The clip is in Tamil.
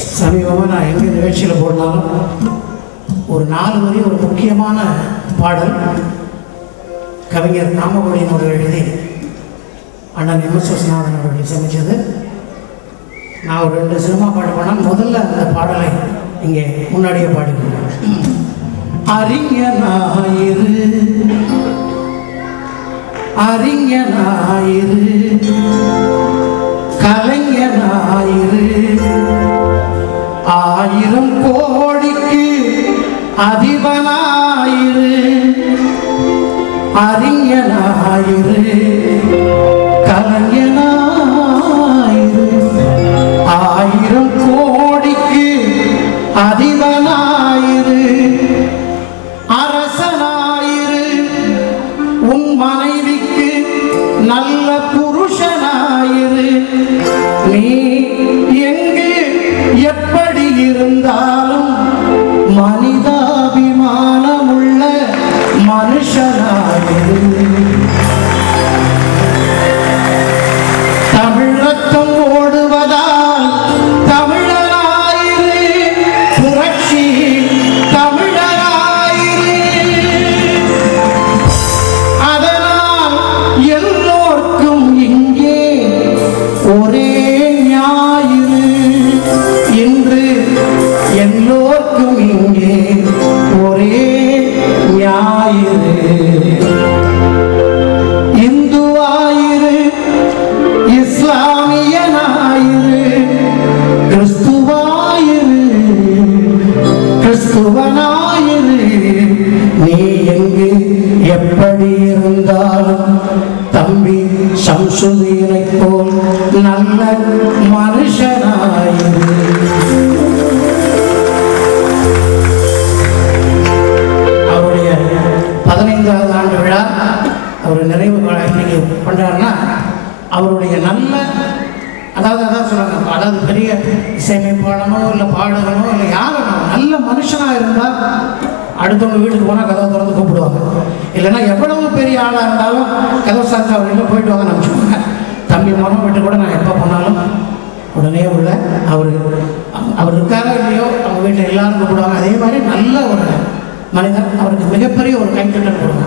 சமீபமாக நான் எங்கள் நிகழ்ச்சியில் போடனாலும் ஒரு 4 வரி ஒரு முக்கியமான பாடல் கவிஞர் ராமகோடியினோட எழுதி அண்ணன் எம்.எஸ். விஸ்வநாதன் அவர்கள் சமைச்சது. நான் ஒரு 2 சினிமா பாட்டு பண்ணால் முதல்ல அந்த பாடலை இங்கே முன்னாடியே பாடுகிறேன். அறிஞனாயிரு அறிஞனாயிரு கலைஞனாயிரு 1000 கோடிக்கு அதிபனாயிரு அறிஞனாயிரு கலைஞனாயிரு 1000 கோடிக்கு அதிபனாயிரு அரசனாயிரு உன் மனைவிக்கு நல்ல புருஷனாயிரு நீ எங்கு எப்படி இருந்தாலும் மனிதாபிமானமுள்ள மனுஷனாயிரு தமிழ் ரத்தம் ஓடுவதால் தமிழனாயிரு புரட்சி தமிழனாயிரு அதனால் எல்லோர்க்கும் இங்கே ஒரே ஞாயிறு இன்று எல்லோர்க்கும் இங்கே ஒரே ஞாயிறு இந்துவாயிரு இஸ்லாமியனாயிரு கிறிஸ்துவாயிரு கிறிஸ்துவனாயிரு நீ எங்கு எப்படி இருந்தாலும் தம்பி சம்சுதீனை போல் நல்ல மனுஷனாயிரு. அவருடைய 15வது ஆண்டு விழா அவர் நிறைவு இன்னைக்கு பண்றாருன்னா அவருடைய நல்ல அதான் சொல்றாங்க, அதாவது பெரிய இசையமைப்பாளனோ இல்லை பாடகனோ இல்லை யாரோ நல்ல மனுஷனாக இருந்தால் அடுத்தவங்க வீட்டுக்கு போனால் கதவை திறந்து கூப்பிடுவாங்க. இல்லைன்னா எவ்வளவு பெரிய ஆளாக இருந்தாலும் கதவை சார்ந்து அவர் எங்கே போயிட்டு வாங்க நினச்சிக்கோங்க. தம்பி மனம் விட்டு கூட நான் எப்போ போனாலும் உடனே உள்ள அவர் இருக்காரோ இல்லையோ அவங்க வீட்டில் எல்லாரும் கூப்பிடுவாங்க. அதே மாதிரி நல்ல ஒரு மனிதன், அவருக்கு மிகப்பெரிய ஒரு கைத்தட்டல் கொடுங்க.